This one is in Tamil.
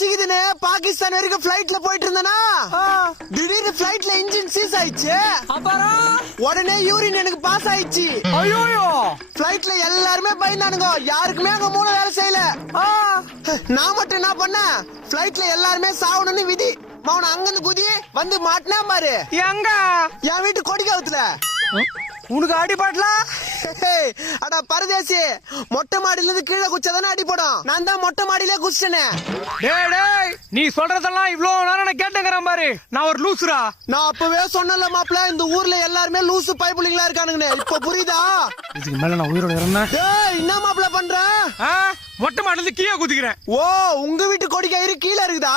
பசிக்குதுன்னு பாகிஸ்தான் வரைக்கும் பிளைட்ல போயிட்டு இருந்தனா திடீர்னு பிளைட்ல இன்ஜின் சீஸ் ஆயிடுச்சு. அப்புறம் உடனே யூரின் எனக்கு பாஸ் ஆயிடுச்சு. ஐயோ பிளைட்ல எல்லாருமே பயந்தானுங்க. யாருக்குமே அங்க மூளை வேலை செய்யல. நான் மட்டும் என்ன பண்ணேன், பிளைட்ல எல்லாருமே சாவணும்னு விதி. மௌன அங்கிருந்து குதி வந்து மாட்டினா பாரு. எங்க என் வீட்டு கொடிக்காவத்துல. உனக்கு அடிபடல? அடா பரதேசி, மொட்டை மாடியில இருந்து கீழே குச்சாதானே அடிப்படும். நான் தான் மொட்டை மாடியில குச்சிட்டேனே. டேய் நீ சொல்றதெல்லாம் இவ்வளவு நேரம் நான் கேட்டேங்கிறேன் பாரு. நான் ஒரு லூசுரா. நான் அப்பவே சொன்னல மாப்ள, இந்த ஊர்ல எல்லாருமே லூசு பைப்புலிங்களா இருக்கானுங்கன்னு. இப்ப புரியுதா? இதுக்கு மேல நான் உயிரோட இருந்தேன். டேய் என்ன மாப்ள பண்ற? மொட்டை மாடில இருந்து கீழே குதிக்கிறேன். ஓ, உங்க வீட்டு கொடிக்கயிறு கீழே இருக்குதா?